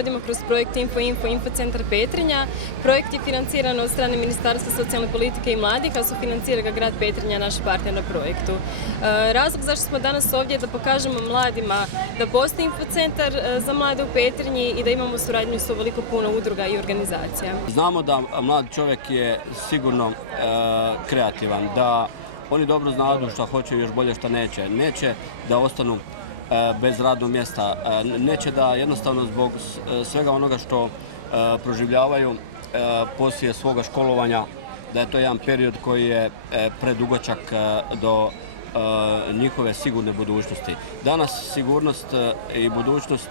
provodimo kroz projekt Infocentar Petrinja. Projekt je financiran od strane Ministarstva socijalne politike i mladih, a sufinancira ga grad Petrinja, naš partner na projektu. Razlog zašto smo danas ovdje je da pokažemo mladima da postoji Infocentar za mlade u Petrinji i da imamo suradnju s ovoliko puno udruga i organizacija. Znamo da mlad čovjek je sigurno kreativan, da oni dobro znaju šta hoće i još bolje šta neće. Neće da ostanu bez radnog mjesta, neće da jednostavno zbog svega onoga što proživljavaju poslije svoga školovanja, da je to jedan period koji je predugačak do njihove sigurne budućnosti. Danas sigurnost i budućnost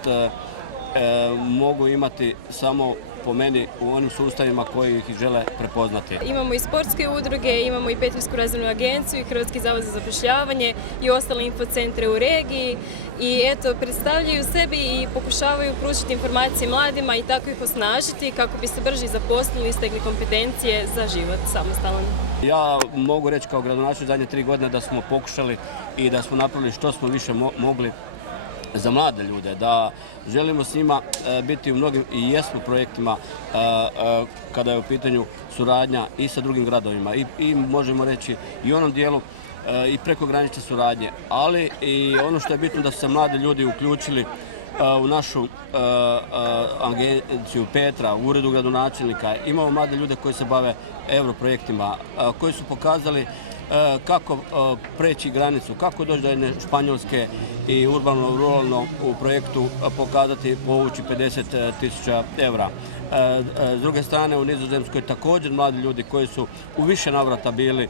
mogu imati samo po meni u onim sustavima koji ih žele prepoznati. Imamo i sportske udruge, imamo i Petrinjsku razvojnu agenciju i Hrvatski zavod za zapošljavanje i ostale infocentre u regiji i eto, predstavljaju sebi i pokušavaju pružiti informacije mladima i tako ih osnažiti kako bi se brže zaposlili i stekli kompetencije za život samostalan. Ja mogu reći kao gradonačelnik zadnje 3 godine da smo pokušali i da smo napravili što smo više mogli za mlade ljude, da želimo s njima biti u mnogim i jesmo projektima kada je u pitanju suradnja i sa drugim gradovima i možemo reći i u onom dijelu i prekogranične suradnje, ali i ono što je bitno da su se mladi ljudi uključili u našu agenciju Petra, u uredu gradonačelnika. Imamo mlade ljude koji se bave europrojektima, koji su pokazali kako preći granicu, kako doći do jedne Španjolske i urbano-ruralno u projektu pokazati, povući 50.000 eura. S druge strane u Nizozemskoj također mladi ljudi koji su u više navrata bili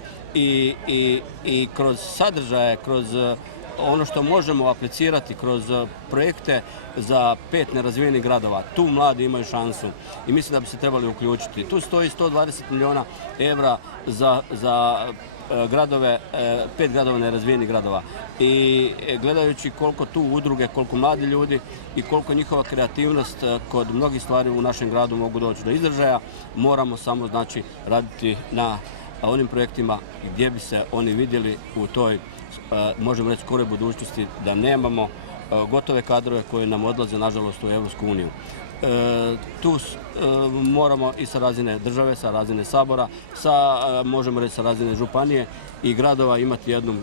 i kroz sadržaje, kroz ono što možemo aplicirati kroz projekte za 5 nerazvijenih gradova. Tu mladi imaju šansu i mislim da bi se trebali uključiti. Tu stoji 120 milijuna eura za gradove, 5 gradova nerazvijenih gradova. I gledajući koliko tu udruge, koliko mladi ljudi i koliko njihova kreativnost kod mnogih stvari u našem gradu mogu doći do izražaja, moramo samo znači raditi na onim projektima gdje bi se oni vidjeli u toj, možemo reći, skoroj budućnosti, da nemamo gotove kadrove koje nam odlaze, nažalost, u Europsku uniju. Tu moramo i sa razine države, sa razine Sabora, možemo reći sa razine županije i gradova imati jednu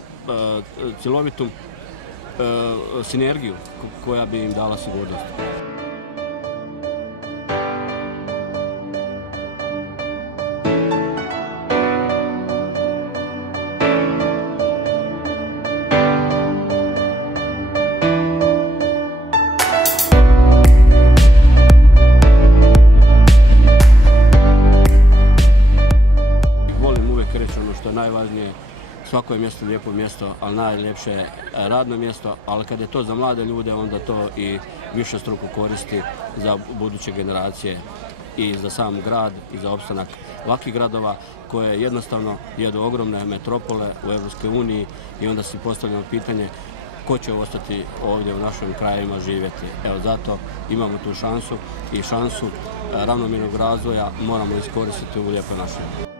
cjelovitu sinergiju koja bi im dala sigurnost. Što je najvažnije, svako je mjesto lijepo mjesto, ali najljepše je radno mjesto, ali kad je to za mlade ljude, onda to i više struku koristi za buduće generacije i za sam grad i za opstanak ovakvih gradova koje jednostavno jedu ogromne metropole u Europskoj uniji i onda si postavljamo pitanje ko će ostati ovdje u našim krajevima živjeti. Evo, zato imamo tu šansu i šansu ravnomjernog razvoja moramo iskoristiti u lijepoj našoj.